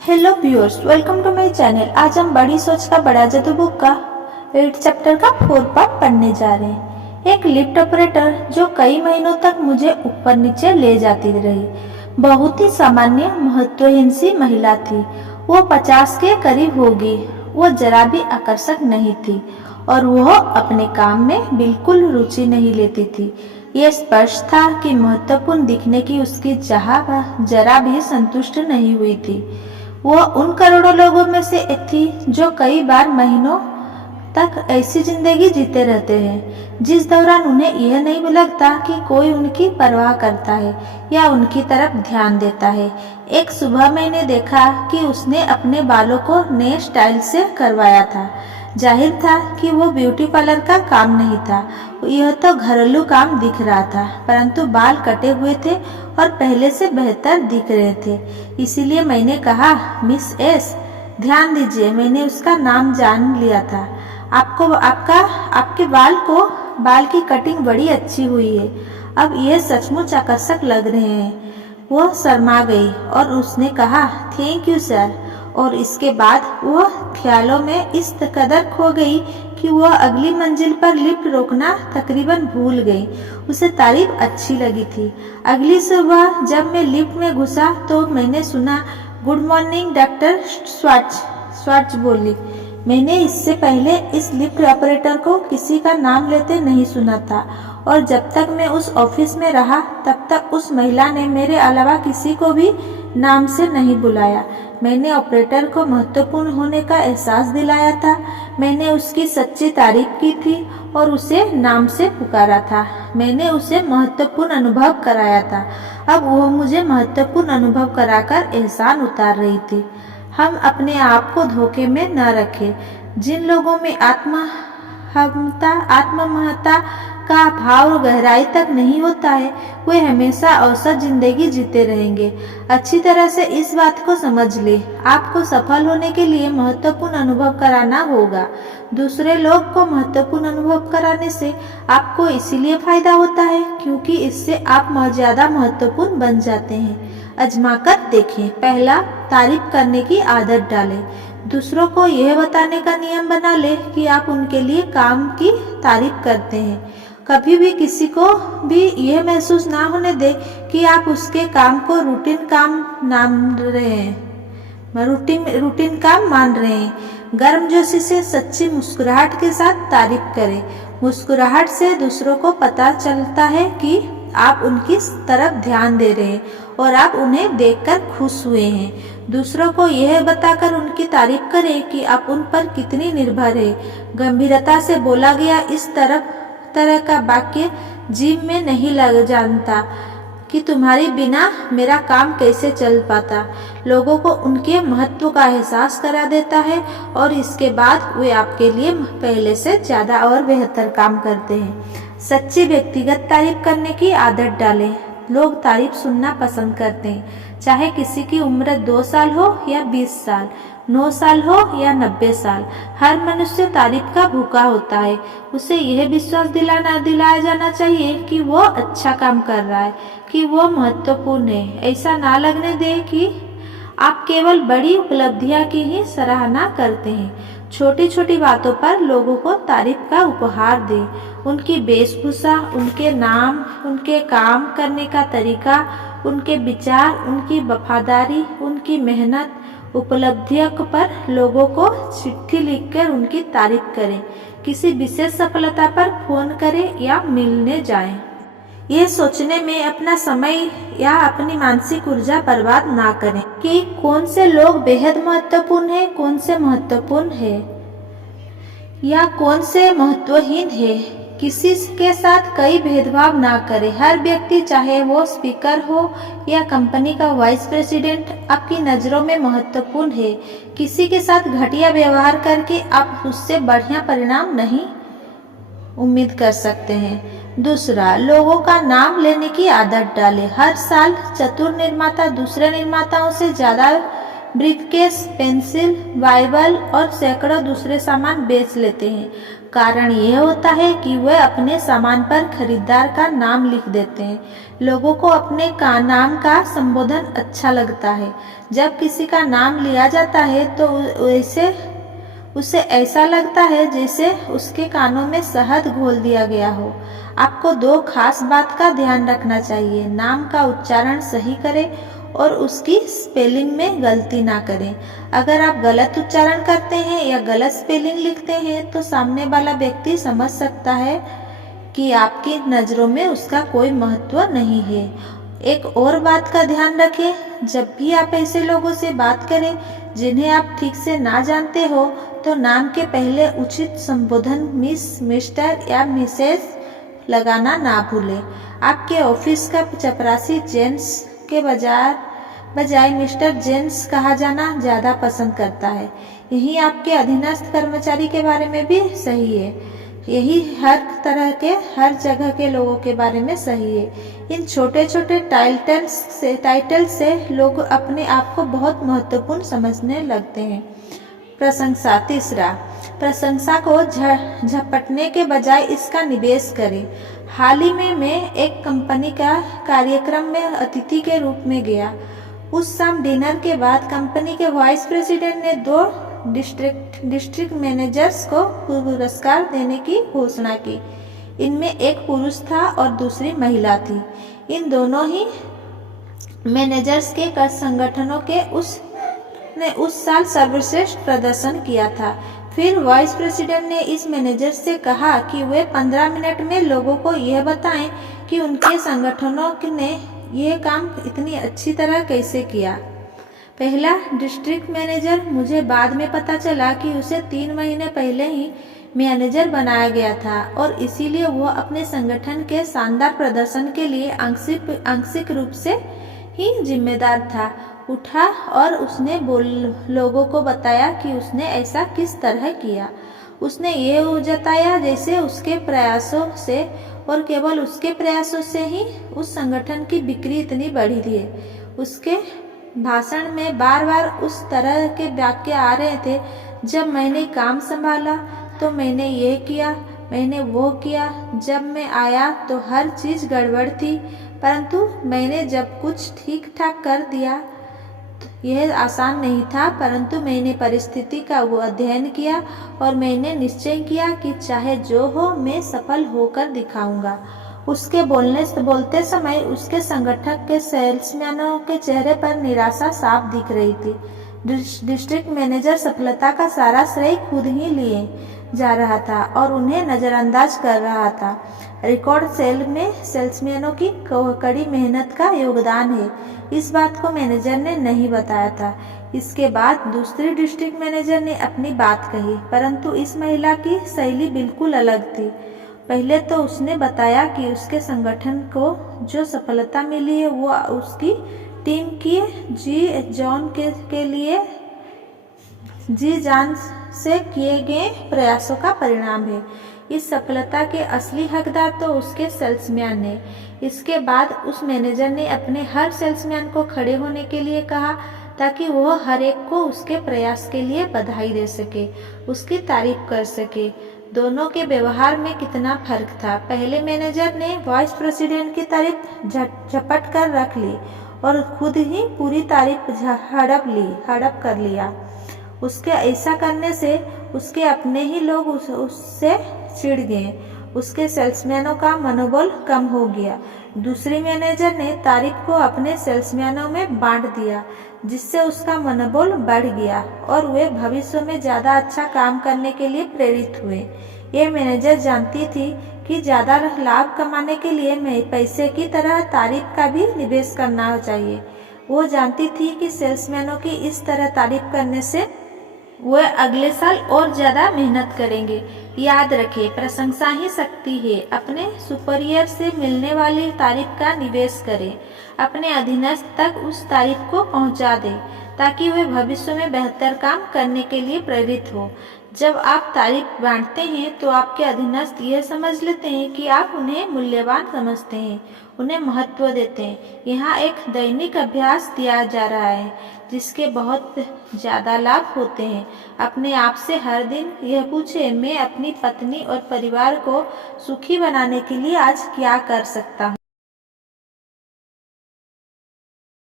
Hello viewers, welcome to my channel. आज हम बड़ी सोच का बड़ा जादू बुक का 8 चैप्टर का 4 पार्ट पढ़ने जा रहे हैं। एक लिफ्ट ऑपरेटर जो कई महीनों तक मुझे ऊपर नीचे ले जाती रही, बहुत ही सामान्य महत्वहीन सी महिला थी। वो 50 के करीब होगी। वो जरा भी आकर्षक नहीं थी और वह अपने काम में बिल्कुल रुचि नहीं लेती थी। ये स्पष्ट था कि महत्वपूर्ण दिखने की उसकी चाह जरा भी संतुष्ट नहीं हुई थी। वो उन करोड़ों लोगों में से एक थी जो कई बार महीनों तक ऐसी जिंदगी जीते रहते हैं जिस दौरान उन्हें यह नहीं लगता कि कोई उनकी परवाह करता है या उनकी तरफ ध्यान देता है। एक सुबह मैंने देखा कि उसने अपने बालों को नए स्टाइल से करवाया था। जाहिर था कि वो ब्यूटी पार्लर का काम नहीं था, यह तो घरेलू काम दिख रहा था, परंतु बाल कटे हुए थे और पहले से बेहतर दिख रहे थे। इसीलिए मैंने कहा, मिस एस, ध्यान दीजिए, मैंने उसका नाम जान लिया था। आपके बाल की कटिंग बड़ी अच्छी हुई है। अब यह सचमुच आकर्षक लग रहे हैं। वह शर्मा गई और उसने कहा, थैंक यू सर। और इसके बाद वह ख्यालों में इस कदर खो गई कि वह अगली मंजिल पर लिफ्ट रोकना तकरीबन भूल गई। उसे तारीफ अच्छी लगी थी। अगली सुबह जब मैं लिफ्ट में घुसा तो मैंने सुना, गुड मॉर्निंग डॉक्टर स्वार्ट्ज बोली। मैंने इससे पहले इस लिफ्ट ऑपरेटर को किसी का नाम लेते नहीं सुना था और जब तक मैं उस ऑफिस में रहा तब तक उस महिला ने मेरे अलावा किसी को भी नाम से नहीं बुलाया। मैंने ऑपरेटर को महत्वपूर्ण होने का एहसास दिलाया था। मैंने उसकी सच्ची तारीफ की थी और उसे नाम से पुकारा था। मैंने उसे महत्वपूर्ण अनुभव कराया था। अब वह मुझे महत्वपूर्ण अनुभव कराकर एहसान उतार रही थी। हम अपने आप को धोखे में न रखें। जिन लोगों में आत्ममहत्ता का भाव गहराई तक नहीं होता है, वे हमेशा औसत जिंदगी जीते रहेंगे। अच्छी तरह से इस बात को समझ ले, आपको सफल होने के लिए महत्वपूर्ण अनुभव कराना होगा। दूसरे लोग को महत्वपूर्ण अनुभव कराने से आपको इसीलिए फायदा होता है क्योंकि इससे आप ज्यादा महत्वपूर्ण बन जाते हैं। आजमाकर देखें। पहला, तारीफ करने की आदत डालें। दूसरों को यह बताने का नियम बना ले कि आप उनके लिए काम की तारीफ करते हैं। कभी भी किसी को भी यह महसूस ना होने दे कि आप उसके काम को रूटीन काम मान रहे हैं। गर्मजोशी से सच्ची मुस्कुराहट के साथ तारीफ करें। मुस्कुराहट से दूसरों को पता चलता है कि आप उनकी तरफ ध्यान दे रहे हैं और आप उन्हें देखकर खुश हुए हैं। दूसरों को यह बताकर उनकी तारीफ करें कि आप उन पर कितनी निर्भर है। गंभीरता से बोला गया इस तरह का वाक्य जिम में नहीं लग जानता कि तुम्हारे बिना मेरा काम कैसे चल पाता, लोगों को उनके महत्व का एहसास करा देता है और इसके बाद वे आपके लिए पहले से ज्यादा और बेहतर काम करते हैं। सच्ची व्यक्तिगत तारीफ करने की आदत डालें। लोग तारीफ सुनना पसंद करते हैं, चाहे किसी की उम्र 2 साल हो या 20 साल, 9 साल हो या 90 साल। हर मनुष्य तारीफ का भूखा होता है। उसे यह विश्वास दिलाया जाना चाहिए कि वो अच्छा काम कर रहा है, कि वो महत्वपूर्ण है। ऐसा ना लगने दे कि आप केवल बड़ी उपलब्धियां की ही सराहना करते हैं। छोटी छोटी बातों पर लोगों को तारीफ का उपहार दें। उनकी वेशभूषा, उनके नाम, उनके काम करने का तरीका, उनके विचार, उनकी वफादारी, उनकी मेहनत, उपलब्धियों पर लोगों को चिट्ठी लिखकर उनकी तारीफ करें। किसी विशेष सफलता पर फोन करें या मिलने जाएं। ये सोचने में अपना समय या अपनी मानसिक ऊर्जा बर्बाद ना करें कि कौन से लोग बेहद महत्वपूर्ण है, कौन से महत्वपूर्ण है या कौन से महत्वहीन है। किसी के साथ कई भेदभाव ना करें। हर व्यक्ति, चाहे वो स्पीकर हो या कंपनी का वाइस प्रेसिडेंट, आपकी नज़रों में महत्वपूर्ण है। किसी के साथ घटिया व्यवहार करके आप उससे बढ़िया परिणाम नहीं उम्मीद कर सकते हैं। दूसरा, लोगों का नाम लेने की आदत डालें। हर साल चतुर निर्माता दूसरे निर्माताओं से ज्यादा ब्रीफकेस, पेंसिल, बाइबल और सैकड़ों दूसरे सामान बेच लेते हैं, कारण यह होता है कि वे अपने सामान पर खरीदार का नाम लिख देते हैं। लोगों को अपने का नाम का संबोधन अच्छा लगता है। जब किसी का नाम लिया जाता है तो उसे ऐसा लगता है जैसे उसके कानों में शहद घोल दिया गया हो। आपको दो खास बात का ध्यान रखना चाहिए। नाम का उच्चारण सही करें और उसकी स्पेलिंग में गलती ना करें। अगर आप गलत उच्चारण करते हैं या गलत स्पेलिंग लिखते हैं तो सामने वाला व्यक्ति समझ सकता है कि आपकी नज़रों में उसका कोई महत्व नहीं है। एक और बात का ध्यान रखें, जब भी आप ऐसे लोगों से बात करें जिन्हें आप ठीक से ना जानते हो तो नाम के पहले उचित संबोधन मिस, मिस्टर या मिसेस लगाना ना भूलें। आपके ऑफिस का चपरासी जेंट्स के बजाय मिस्टर जेंट्स कहा जाना ज़्यादा पसंद करता है। यही आपके अधीनस्थ कर्मचारी के बारे में भी सही है। यही हर तरह के हर जगह के लोगों के बारे में सही है। इन छोटे छोटे टाइटल से लोग अपने आप को बहुत महत्वपूर्ण समझने लगते हैं। प्रशंसा। तीसरा, प्रशंसा को झपटने के बजाय इसका निवेश करें। हाल ही में मैं एक कंपनी का कार्यक्रम में अतिथि के रूप में गया। उस शाम डिनर के बाद कंपनी के वाइस प्रेसिडेंट ने 2 डिस्ट्रिक्ट मैनेजर्स को पुरस्कार देने की घोषणा की। इनमें एक पुरुष था और दूसरी महिला थी। इन दोनों ही मैनेजर्स के संगठनों के उस साल सर्वश्रेष्ठ प्रदर्शन किया था। फिर वाइस प्रेसिडेंट ने इस मैनेजर से कहा कि वे 15 मिनट में लोगों को यह बताएं कि उनके संगठनों ने यह काम इतनी अच्छी तरह कैसे किया। पहला डिस्ट्रिक्ट मैनेजर, मुझे बाद में पता चला कि उसे 3 महीने पहले ही मैनेजर बनाया गया था और इसीलिए वो अपने संगठन के शानदार प्रदर्शन के लिए आंशिक रूप से ही जिम्मेदार था। उठा और उसने लोगों को बताया कि उसने ऐसा किस तरह किया। उसने ये जताया जैसे उसके प्रयासों से और केवल उसके प्रयासों से ही उस संगठन की बिक्री इतनी बढ़ी थी। उसके भाषण में बार बार उस तरह के वाक्य आ रहे थे, जब मैंने काम संभाला तो मैंने ये किया, मैंने वो किया, जब मैं आया तो हर चीज़ गड़बड़ थी, परंतु मैंने जब कुछ ठीक ठाक कर दिया। यह आसान नहीं था, परंतु मैंने परिस्थिति का वो अध्ययन किया और मैंने निश्चय किया कि चाहे जो हो मैं सफल होकर दिखाऊंगा। उसके बोलते समय उसके संगठन के सेल्समैनों के चेहरे पर निराशा साफ दिख रही थी। डिस्ट्रिक्ट मैनेजर सफलता का सारा श्रेय खुद ही लिए जा रहा था और उन्हें नज़रअंदाज कर रहा था। रिकॉर्ड सेल में सेल्समैनों की कड़ी मेहनत का योगदान है। इस बात को मैनेजर ने नहीं बताया था। इसके बाद दूसरी डिस्ट्रिक्ट मैनेजर ने अपनी बात कही, परंतु इस महिला की शैली बिल्कुल अलग थी। पहले तो उसने बताया कि उसके संगठन को जो सफलता मिली है वो उसकी टीम की जी जान से किए गए प्रयासों का परिणाम है। इस सफलता के असली हकदार तो उसके सेल्समैन हैं। इसके बाद उस मैनेजर ने अपने हर सेल्समैन को खड़े होने के लिए कहा ताकि वह हर एक को उसके प्रयास के लिए बधाई दे सके, उसकी तारीफ कर सके। दोनों के व्यवहार में कितना फर्क था। पहले मैनेजर ने वाइस प्रेसिडेंट की तारीफ झपट कर रख ली और खुद ही पूरी तारीफ हड़प कर लिया। उसके ऐसा करने से उसके अपने ही लोग उससे चिढ़ गए। उसके सेल्समैनों का मनोबल कम हो गया। दूसरी मैनेजर ने तारीफ को अपने सेल्समैनों में बांट दिया, जिससे उसका मनोबल बढ़ गया और वे भविष्य में ज़्यादा अच्छा काम करने के लिए प्रेरित हुए। ये मैनेजर जानती थी कि ज़्यादा लाभ कमाने के लिए पैसे की तरह तारीफ का भी निवेश करना चाहिए। वो जानती थी कि सेल्समैनों की इस तरह तारीफ करने से वे अगले साल और ज़्यादा मेहनत करेंगे। याद रखें, प्रशंसा ही शक्ति है। अपने सुपीरियर से मिलने वाली तारीफ का निवेश करें। अपने अधीनस्थ तक उस तारीफ को पहुंचा दें ताकि वे भविष्य में बेहतर काम करने के लिए प्रेरित हो। जब आप तारीफ बांटते हैं तो आपके अधीनस्थ यह समझ लेते हैं कि आप उन्हें मूल्यवान समझते हैं, उन्हें महत्व देते हैं। यहाँ एक दैनिक अभ्यास दिया जा रहा है जिसके बहुत ज़्यादा लाभ होते हैं। अपने आप से हर दिन यह पूछें, मैं अपनी पत्नी और परिवार को सुखी बनाने के लिए आज क्या कर सकता हूँ।